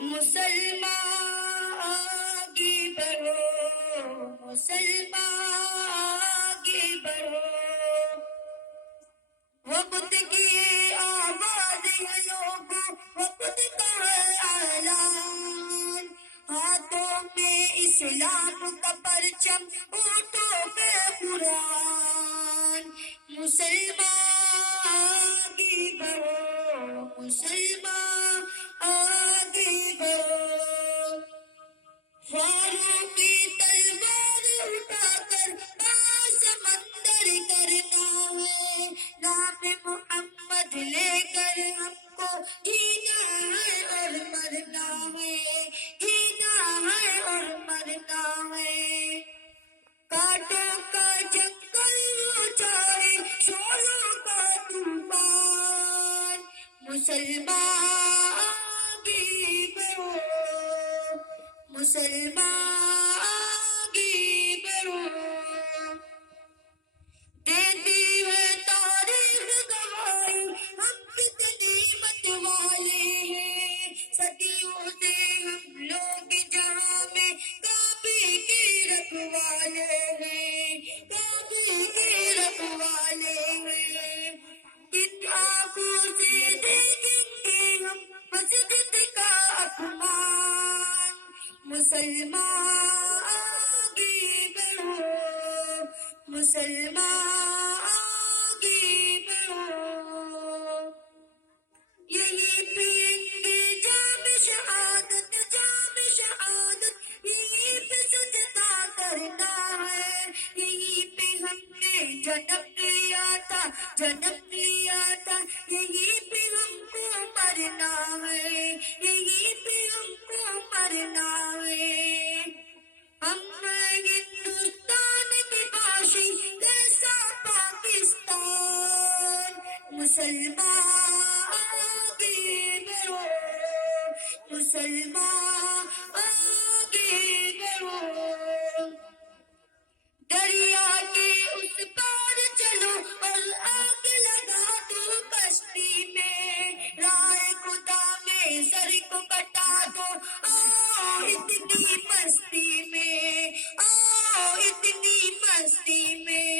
مسلمان آگے بڑھو، مسلمان آگے بڑھو، وقت کی آواز ہے لوگوں، وقت کا ہے اعلان، ہاتھوں میں اسلام کا پرچم، ہونٹوں پہ قرآن، مسلمان آگے بڑھو، مسلمان آگے بڑھو، فاروق کی تلوار اٹھا کر سمندر کرنا ہے، نام محمد لے کر ہم کو جینا ہے اور مرنا ہے، جینا ہے اور مرنا ہے، کانٹوں کا جنگل اچھائے شولوں کا طوفان، مسلمان آگے بڑھو، مسلمان آگے بڑھو، دیتی ہے تاریخ گواہی ہم کتنی مت والے ہیں، صدیوں سے ہم لوگ جہاں میں کعبے کے رکھوالے ہیں، کعبے کے رکھوالے ہیں، کن آنکھوں سے دیکھیں گے ہم مسجد کا اپمان، مسلمان آگے بڑھو، مسلمان آگے بڑھو، یہی پئیں گے جام شہادت، جام شہادت، یہی پہ سجدہ کرنا ہے، یہی پہ ہم نے جنم لیا تھا، جنم لیا تھا، یہی پہ ہم کو مرنا ہے، یہی پہ ہم کو مرنا ہے، ہم ہندوستان کے باشی جیسا پاکستان، مسلمان آگے بڑھو، مسلمان آگے بڑھو، دریا کے اس پار چلو اور آگ لگا دو کشتی میں، راہ خدا میں سر کو کٹا دو، آؤ اتنی مستی میں، آؤ اتنی مستی میں،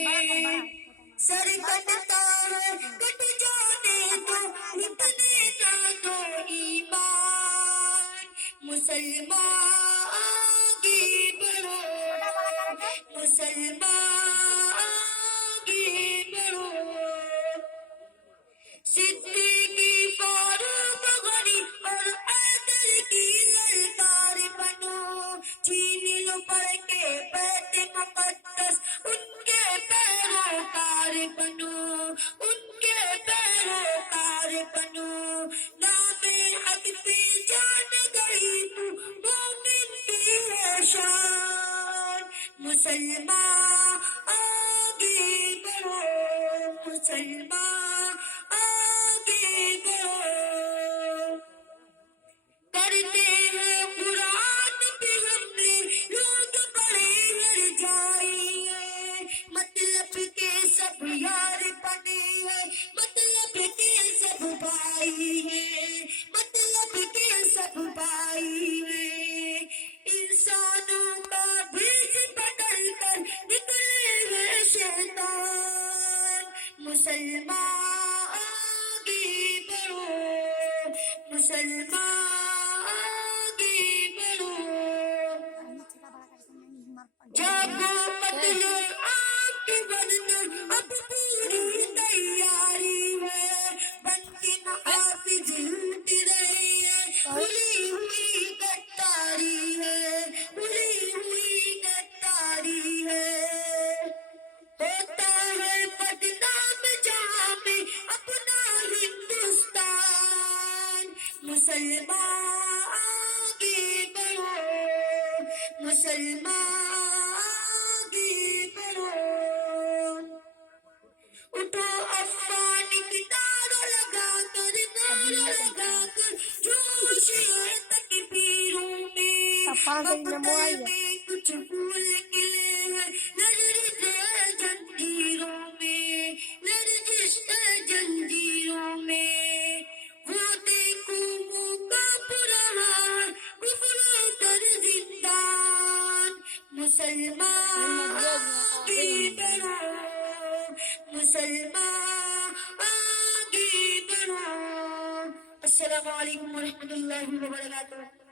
سر کٹتا ہے کٹ جانے دو، اتنے نہ دو ایمان، مسلمان آگے بڑھو، مسلمان آگے بڑھو، صدیقی فاروق غنی اور حیدر کی للکار بنو، چھین لو پڑھ کے بیت مقدس، ان کے پیروکار بنو، ان کے پیروکار بنو، نام حق پہ جان گئی تو مومن کی ہے شان، مسلمان آگے بڑھو، مسلمان آگے بڑھو، کرتے ہیں قرآن پہ ہم نے لوگ بڑے ہر جائی ہیں، مطلب کے سب یار بنے ہیں، مطلب کے سب بھائی ہیں، مطلب کے سب بھائی ہیں، انسانوں کا بھیج بدل کر نکلے ہیں شیطان، مسلمان آگے بڑھو، مسلمان آگے بڑھو، جاگو بدلو آپ کی ورنہ اب پوری تیاری ہے، بن کے محافظ لوٹ رہے ہیں، کھلی ہوئی گداری ہے، کھلی ہوئی گداری ہے، ہوتا ہے بدنام جہاں میں اپنا ہندوستان، مسلمان آگے بڑھو، مسلمان آگے بڑھو، اٹھو افغان کی نعرہ لگا کر، نعرہ لگا کر، جوش ہے تکبیروں میں، مقتل میں کچھ پھول کھلے ہیں، لرزش ہے جنجیروں میں، لرزش ہے جنجیروں میں، وہ دیکھو وہ السلام علیکم ورحمۃ اللہ وبرکاتہ.